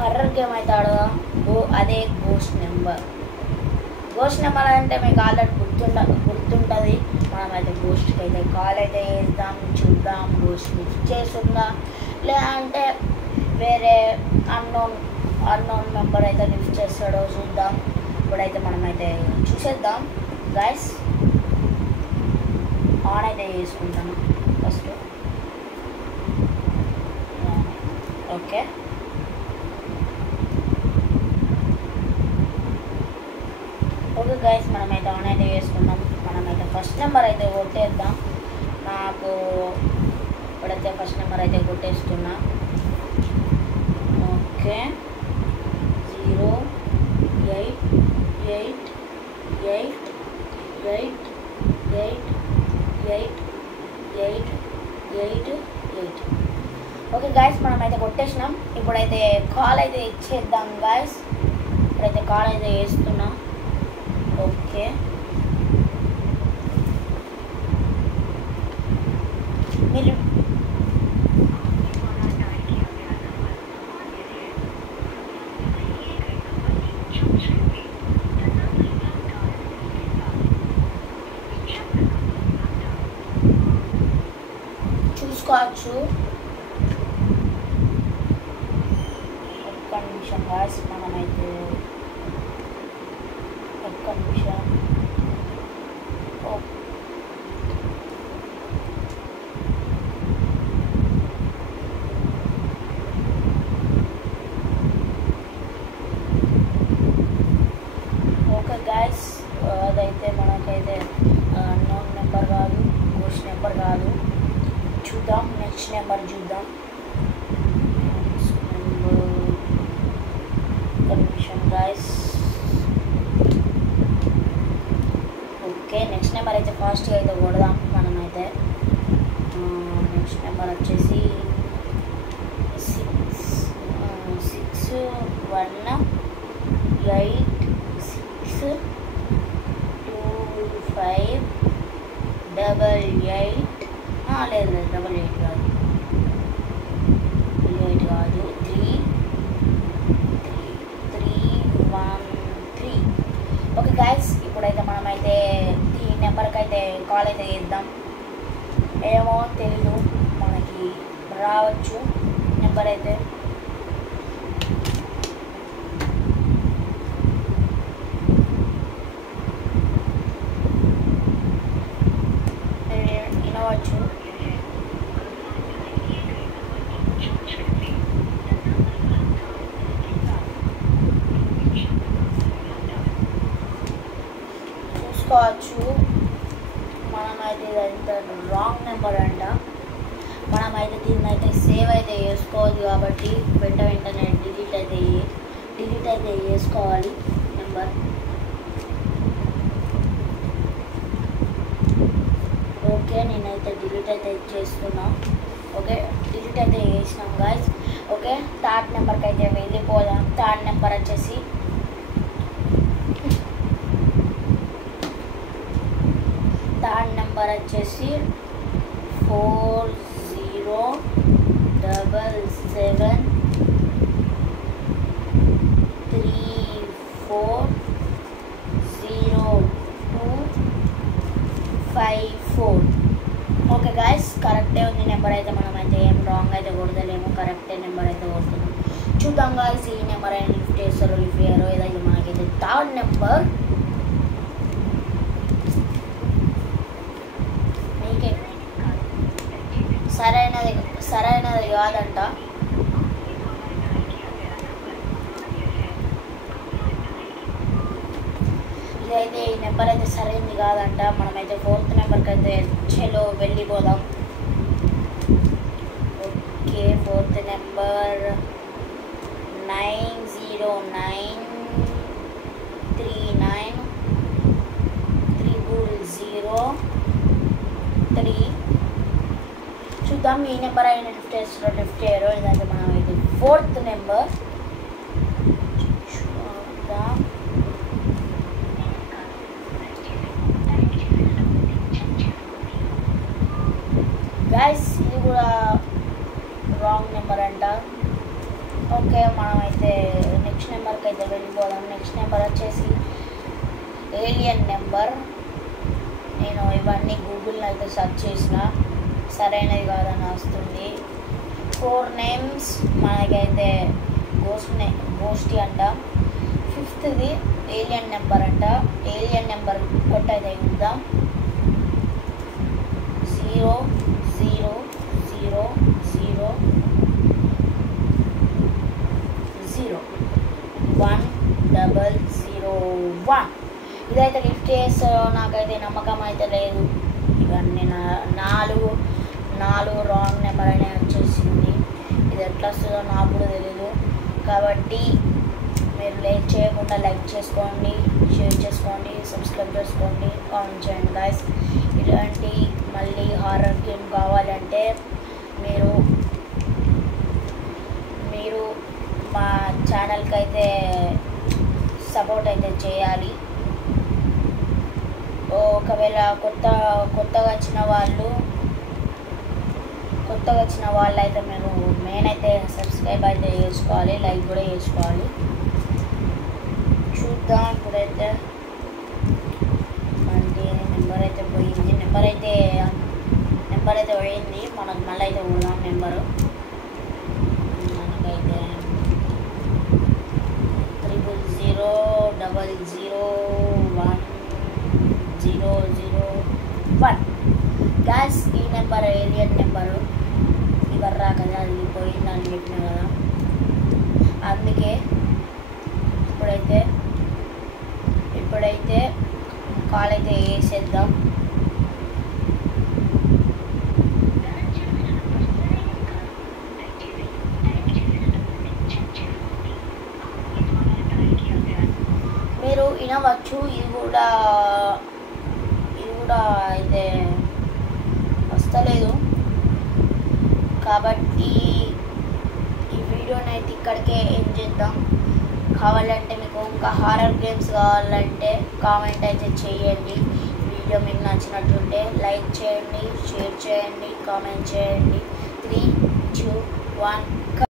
Horror game అయితే ఆడదాం. అదే గోస్ట్ నెంబర్. గోస్ట్ నెంబర్ అంటే మీకు ఆల్రెడీ గుర్తుంటుంది. మనమైతే గోస్ట్కి అయితే కాల్ అయితే వేద్దాం, చూద్దాం గోస్ట్ లిఫ్ట్ చేస్తుందా లేదంటే వేరే అన్నోన్ మెంబర్ అయితే లిఫ్ట్ చేస్తాడో చూద్దాం. ఇప్పుడైతే మనమైతే చూసేద్దాం గైస్. ఆన్ అయితే చేసుకుంటాను ఫస్ట్. ఓకే, ఓకే గైస్, మనమైతే ఆన్ అయితే చేసుకుందాం. మనమైతే ఫస్ట్ నెంబర్ అయితే కొట్టేద్దాం. నాకు ఇప్పుడైతే ఫస్ట్ నెంబర్ అయితే కొట్టేస్తున్నా. ఓకే, 0 8 8 8 8 8 8 8 8 8. ఓకే గైస్, మనమైతే కొట్టేసినాం. ఇప్పుడైతే కాల్ అయితే ఇచ్చేద్దాం గైస్. ఇప్పుడైతే కాల్ అయితే వేస్తున్నా. ఓకే, మీరు చూసుకోవచ్చు. ఒక్క నిమిషం గాయస్, మనమైతే ఒక్క నిమిషం. ఓకే గాయస్, అదైతే మనకైతే నోన్ నెంబర్ కాదు, గోస్ట్ నెంబర్ కాదు. చూద్దాం, నెక్స్ట్ నెంబర్ చూద్దాం. నిమిషం గాయస్. ఓకే, నెక్స్ట్ నెంబర్ అయితే ఫాస్ట్గా అయితే కొడదాం. మనమైతే నెక్స్ట్ నెంబర్ వచ్చేసి 6 1 8 6 2 5 8 లేదు 8 కాదు, 8 కాదు, 3 1 3. ఓకే గాయస్, ఇప్పుడైతే మనమైతే ఈ నెంబర్కి అయితే కాల్ అయితే చేద్దాం. ఏమో తెలీదు, మనకి రావచ్చు నెంబర్ అయితే. వినవచ్చు. చూసుకోవచ్చు. మనమైతే ఇదంతా రాంగ్ నెంబర్ అంట. మనమైతే దీన్ని అయితే సేవ్ అయితే చేసుకోవాలి కాబట్టి వెంటనే డిలీట్ అయితే చేసుకోవాలి నెంబర్. ఓకే, నేనైతే డిలీట్ అయితే చేస్తున్నా. ఓకే, డిలీట్ అయితే చేసినాం గాయస్. ఓకే, థర్డ్ నెంబర్కి అయితే వెళ్ళిపోదాం. థర్డ్ నెంబర్ వచ్చేసి 4077 340254. ఓకే గాయస్, కరెక్టే ఉంది నెంబర్ అయితే. మనమైతే ఏం రాంగ్ అయితే కొడతలేము, కరెక్టే నెంబర్ అయితే కొడుతున్నాం. చూద్దాం గాయస్, ఈ నెంబర్ అయినా లిఫ్ట్ చేస్తారో లిఫ్ట్ చేయరో. ఏదైతే మనకైతే థర్డ్ నెంబర్ మీకే సరైనది కాదంట. ఇదైతే ఈ నెంబర్ అయితే సరైనది కాదంట. మనమైతే ఫోర్త్ నెంబర్కి అయితే చలో వెళ్ళిపోదాం. Okay, fourth number 90939003. చూద్దాం ఈ నెంబర్ అయిన లిఫ్ట్ చేయరు. ఇదంటే మనం అయితే ఫోర్త్ నెంబర్ చూద్దాం. గైస్, ఇది కూడా రాంగ్ నెంబర్ అంట. ఓకే, మనమైతే నెక్స్ట్ నెంబర్కి అయితే వెళ్ళిపోదాం. నెక్స్ట్ నెంబర్ వచ్చేసి ఏలియన్ నెంబర్. నేను ఇవన్నీ గూగుల్లో అయితే సెర్చ్ చేసిన, సరైనది కాదని వస్తుంది. 4 నేమ్స్ మనకైతే గోస్టీ అంట. 5th ఏలియన్ నెంబర్ అంట. ఏలియన్ నెంబర్ కొట్టయితే చూద్దాం. 0 0 0 0 0 1 0 0 1. ఇదైతే లిఫ్ట్ చేస్తే నాకైతే నమ్మకం అయితే లేదు. ఇవన్నీ 4 రాంగ్ నెంబర్ అనే వచ్చేసింది. ఇది ఎట్లా వస్తుందో నాకు కూడా తెలీదు. కాబట్టి మీరు లేట్ చేయకుండా లైక్ చేసుకోండి, షేర్ చేసుకోండి, సబ్స్క్రైబ్ చేసుకోండి, కామెంట్ చేయండి గైస్. ఇలాంటి మళ్ళీ హారర్ గేమ్ కావాలంటే మీరు మా ఛానల్కి అయితే సపోర్ట్ అయితే చేయాలి. ఒకవేళ కొత్తగా వచ్చిన వాళ్ళు అయితే మీరు మెయిన్ అయితే సబ్స్క్రైబ్ అయితే చేసుకోవాలి, లైక్ కూడా చేసుకోవాలి. చూద్దాం ఇప్పుడైతే మనకి నెంబర్ అయితే పోయింది. నెంబర్ అయితే పోయింది. మనకు మళ్ళీ అయితే పోదాం. నెంబరు మనకైతే 000 100 1. గ్యాస్ ఈ నెంబర్ ఏలియన్ నెంబరు. ఇవర్రా కదా, అది పోయిందని చెప్పిన కదా, అందుకే ఇప్పుడైతే కాల్ అయితే వేసేద్దాం. మీరు వినవచ్చు, ఇది కూడా అయితే వస్తలేదు. కాబట్టి ఈ వీడియోని అయితే ఇక్కడికే ఏం చేద్దాం. కావాలంటే మీకు ఇంకా హారర్ గేమ్స్ కావాలంటే కామెంట్ అయితే చేయండి. వీడియో మీకు నచ్చినట్టుంటే లైక్ చేయండి, షేర్ చేయండి, కామెంట్ చేయండి. 3 2 1